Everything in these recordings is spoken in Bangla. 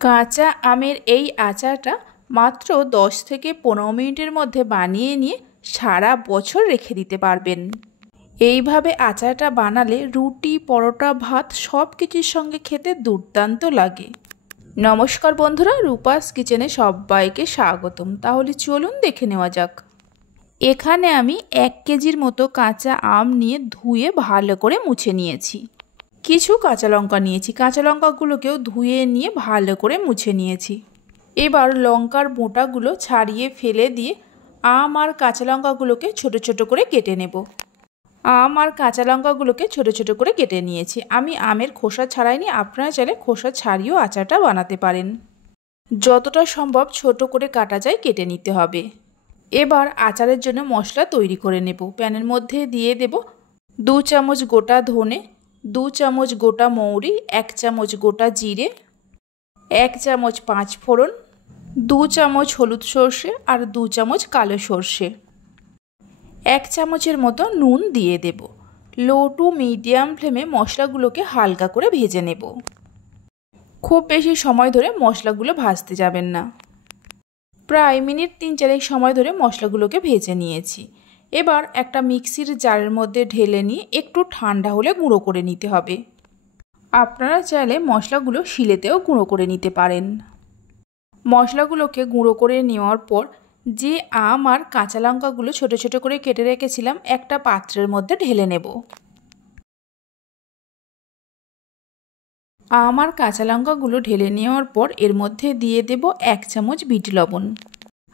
কাঁচা আমের এই আচারটা মাত্র 10 থেকে 15 মিনিটের মধ্যে বানিয়ে নিয়ে সারা বছর রেখে দিতে পারবেন। এইভাবে আচারটা বানালে রুটি, পরোটা, ভাত সব কিছুর সঙ্গে খেতে দুর্দান্ত লাগে। নমস্কার বন্ধুরা, রূপাস কিচেনে সবাইকে স্বাগতম। তাহলে চলুন দেখে নেওয়া যাক। এখানে আমি 1 কেজির মতো কাঁচা আম নিয়ে ধুয়ে ভালো করে মুছে নিয়েছি। কিছু কাঁচা লঙ্কা নিয়েছি, কাঁচা লঙ্কাগুলোকেও ধুয়ে নিয়ে ভালো করে মুছে নিয়েছি। এবার লঙ্কার বোঁটাগুলো ছাড়িয়ে ফেলে দিয়ে আম আর কাঁচা লঙ্কাগুলোকে ছোট ছোট করে কেটে নেব। আম আর কাঁচা লঙ্কাগুলোকে ছোট ছোট করে কেটে নিয়েছি। আমি আমের খোসা ছাড়াইনি, আপনারা চাইলে খোসা ছাড়িয়েও আচারটা বানাতে পারেন। যতটা সম্ভব ছোট করে কাটা যায় কেটে নিতে হবে। এবার আচারের জন্য মশলা তৈরি করে নেব। প্যানের মধ্যে দিয়ে দেব 2 চামচ গোটা ধনে, 2 চামচ গোটা মৌরি, 1 চামচ গোটা জিরে, 1 চামচ 5 ফোড়ন, 2 চামচ হলুদ সর্ষে আর 2 চামচ কালো সর্ষে, 1 চামচের মতো নুন দিয়ে দেব। লো টু মিডিয়াম ফ্লেমে মশলাগুলোকে হালকা করে ভেজে নেব। খুব বেশি সময় ধরে মশলাগুলো ভাজতে যাবেন না। প্রায় মিনিট 3-4 সময় ধরে মশলাগুলোকে ভেজে নিয়েছি। এবার একটা মিক্সির জারের মধ্যে ঢেলে নিয়ে একটু ঠান্ডা হলে গুঁড়ো করে নিতে হবে। আপনারা চাইলে মশলাগুলো শিলেতেও গুঁড়ো করে নিতে পারেন। মশলাগুলোকে গুঁড়ো করে নেওয়ার পর যে আম আর কাঁচা লঙ্কাগুলো ছোট ছোট করে কেটে রেখেছিলাম একটা পাত্রের মধ্যে ঢেলে নেব। আম আর কাঁচা লঙ্কাগুলো ঢেলে নেওয়ার পর এর মধ্যে দিয়ে দেব 1 চামচ বিট লবণ,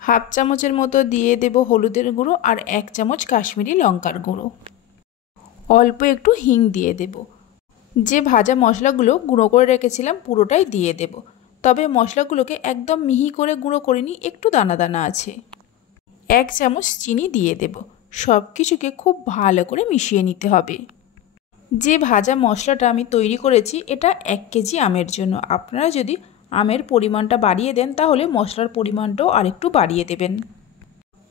হাফ চামচের মতো দিয়ে দেব হলুদের গুঁড়ো আর 1 চামচ কাশ্মীরি লঙ্কার গুঁড়ো, অল্প একটু হিং দিয়ে দেব। যে ভাজা মশলাগুলো গুঁড়ো করে রেখেছিলাম পুরোটাই দিয়ে দেব। তবে মশলাগুলোকে একদম মিহি করে গুঁড়ো করিনি, একটু দানা দানা আছে। 1 চামচ চিনি দিয়ে দেব। সব কিছুকে খুব ভালো করে মিশিয়ে নিতে হবে। যে ভাজা মশলাটা আমি তৈরি করেছি এটা 1 কেজি আমের জন্য। আপনারা যদি আমের পরিমাণটা বাড়িয়ে দেন তাহলে মশলার পরিমাণটাও আরেকটু বাড়িয়ে দেবেন।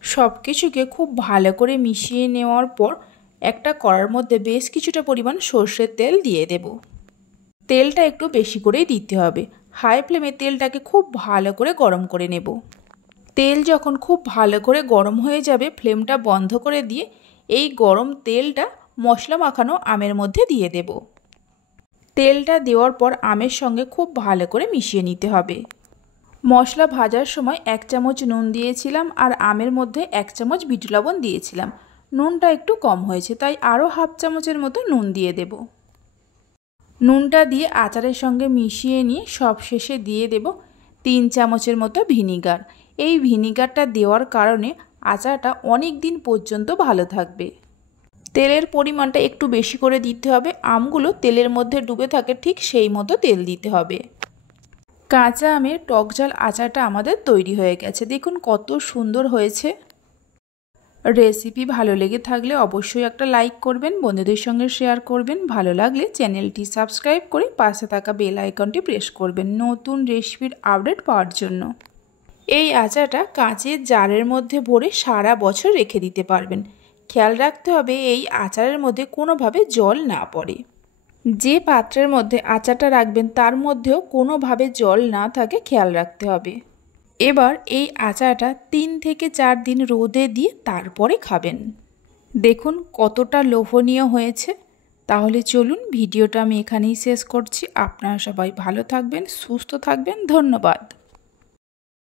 সব কিছুকে খুব ভালো করে মিশিয়ে নেওয়ার পর একটা কড়ার মধ্যে বেশ কিছুটা পরিমাণ সর্ষের তেল দিয়ে দেব। তেলটা একটু বেশি করেই দিতে হবে। হাই ফ্লেমে তেলটাকে খুব ভালো করে গরম করে নেব। তেল যখন খুব ভালো করে গরম হয়ে যাবে ফ্লেমটা বন্ধ করে দিয়ে এই গরম তেলটা মশলা মাখানো আমের মধ্যে দিয়ে দেব। তেলটা দেওয়ার পর আমের সঙ্গে খুব ভালো করে মিশিয়ে নিতে হবে। মশলা ভাজার সময় 1 চামচ নুন দিয়েছিলাম আর আমের মধ্যে 1 চামচ বিট লবণ দিয়েছিলাম। নুনটা একটু কম হয়েছে তাই আরও হাফ চামচের মতো নুন দিয়ে দেব। নুনটা দিয়ে আচারের সঙ্গে মিশিয়ে নিয়ে সব শেষে দিয়ে দেব 3 চামচের মতো ভিনিগার। এই ভিনিগারটা দেওয়ার কারণে আচারটা অনেক দিন পর্যন্ত ভালো থাকবে। তেলের পরিমাণটা একটু বেশি করে দিতে হবে। আমগুলো তেলের মধ্যে ডুবে থাকে ঠিক সেই মতো তেল দিতে হবে। কাঁচা আমের টক ঝাল আচারটা আমাদের তৈরি হয়ে গেছে। দেখুন কত সুন্দর হয়েছে। রেসিপি ভালো লেগে থাকলে অবশ্যই একটা লাইক করবেন, বন্ধুদের সঙ্গে শেয়ার করবেন। ভালো লাগলে চ্যানেলটি সাবস্ক্রাইব করে পাশে থাকা বেল আইকনটি প্রেস করবেন নতুন রেসিপির আপডেট পাওয়ার জন্য। এই আচারটা কাঁচের জারের মধ্যে ভরে সারা বছর রেখে দিতে পারবেন। খেয়াল রাখতে হবে এই আচারের মধ্যে কোনোভাবে জল না পড়ে। যে পাত্রের মধ্যে আচারটা রাখবেন তার মধ্যেও কোনোভাবে জল না থাকে খেয়াল রাখতে হবে। এবার এই আচারটা 3 থেকে 4 দিন রোদে দিয়ে তারপরে খাবেন। দেখুন কতটা লোভনীয় হয়েছে। তাহলে চলুন ভিডিওটা আমি এখানেই শেষ করছি। আপনারা সবাই ভালো থাকবেন, সুস্থ থাকবেন। ধন্যবাদ।